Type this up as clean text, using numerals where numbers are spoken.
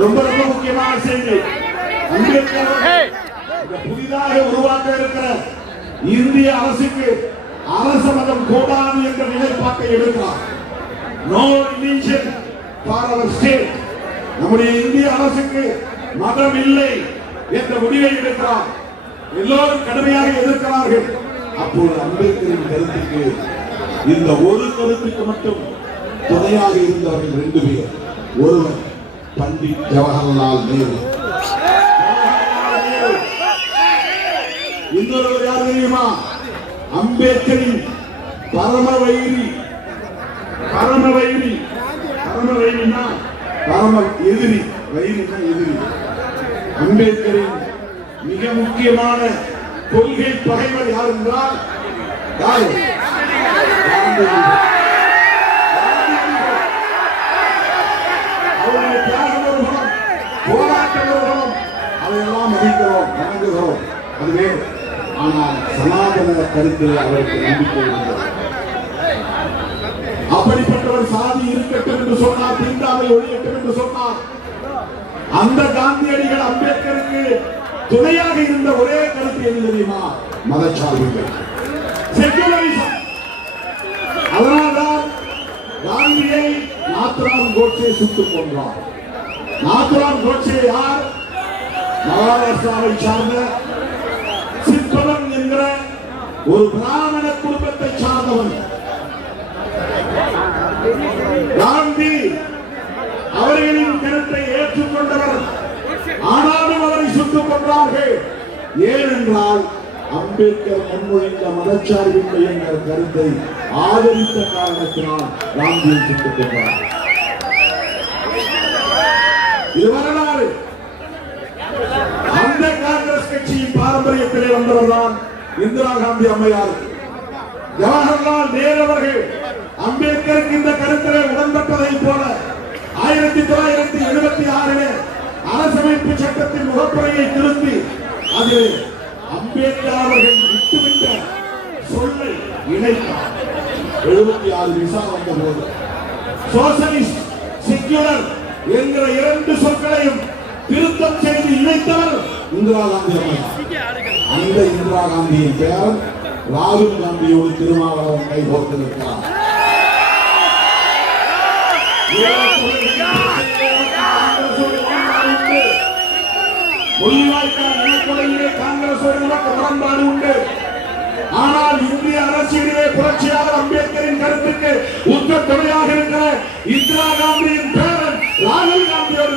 ரொம்ப ரொம்ப முக்கியமான செய்தி. அம்பேத்கர் புதிதாக உருவாக்க இருக்கிற இந்திய அரசுக்கு அரச மதம் கூடாது என்ற நிலைப்பாட்டை எடுக்கிறார். No religion for our state. நம்முடைய இந்திய அரசுக்கு மதம் இல்லை என்ற முடிவை எடுக்கிறார். எல்லோரும் கடுமையாக எதிர்க்கிறார்கள். அப்போது அம்பேத்கரின் கருத்துக்கு இந்த ஒரு கருத்துக்கு மட்டும் துணையாக இருந்தவர்கள் 2 பேர். ஒருவர் பண்டிட் ஜவஹர்லால் நேரு, இன்னொருவர் யார் தெரியுமா? அம்பேத்கரின் பரம வைரி. பரம எதிரி. வைரினா எதிரி. அம்பேத்கரின் மிக முக்கியமான கொள்கை பகைவர் யார் என்றால் அவருடைய தியாகங்களும் போராட்டங்களும் அதையெல்லாம் மதிக்கிறோம், வணங்குகிறோம். அது வேறு. ஆனால் சனாதன கருத்தில் அவருக்கு நம்பிக்கை இருந்தது. அப்படிப்பட்டவர் சாதி இருக்கட்டும் என்று சொன்னார், தீண்டாமை ஒழியட்டும் என்று சொன்னார். அந்த காந்தியடிகள் அம்பேத்கருக்கு துணையாக இருந்த ஒரே கருத்து எது தெரியுமா? மதச்சார்பின்மை, செகுலரிசம். அதனால்தான் காந்தியை நாத்துராம் கோட்சே சுட்டுக் கொன்றார். நாத்துராம் கோட்சே யார்? மகாராஷ்டிராவை சார்ந்த சிற்பவன் என்கிற ஒரு பிராமண குடும்பத்தை சார்ந்தவன். காந்தி அவர்களின் கருத்தை ஏற்றுக்கொண்டவர். ஆனாலும் அவரை சுட்டுக் கொன்றார்கள். ஏனென்றால் அம்பேத்கர் முன்மொழிந்த மதச்சார்பின்மை என்ற கருத்தை ஆதரித்த காரணத்தினால் காந்தியை சுட்டுக் கொன்றார். இது வரலாறு. அந்த காங்கிரஸ் கட்சியின் பாரம்பரியத்திலே வந்தவர்தான் இந்திரா காந்தி அம்மையார். ஜவஹர்லால் நேரு அவர்கள் அம்பேத்கருக்கு இந்த கருத்திலே உடன்பட்டதை போல 1976 அரசமைப்பு சட்டத்தின் முகப்புரையை திருத்தி அது அம்பேத்கர் அவர்கள் விட்டுவிட்ட சொல்லை இணைத்தார். 76 விசா வந்த போது சோசலிஸ்ட், செக்யூலர் என்கிற 2 சொற்களையும் திருத்தம் செய்து இணைத்தவர் இந்திரா காந்தி அம்மையார். அந்த இந்திரா காந்தியின் பெயர் ராகுல் காந்தியோடு திருமாவளவன் கைகோர்த்திருக்கிறார். காங்கிரஸ் முரண்பாடு உண்டு. ஆனால் இந்திய அரசியலிலே புரட்சியாளர் அம்பேத்கரின் கருத்துக்கு உத்தரத்துணையாக இருக்கிற இந்திரா காந்தியின் பேரன் ராகுல் காந்தியோடு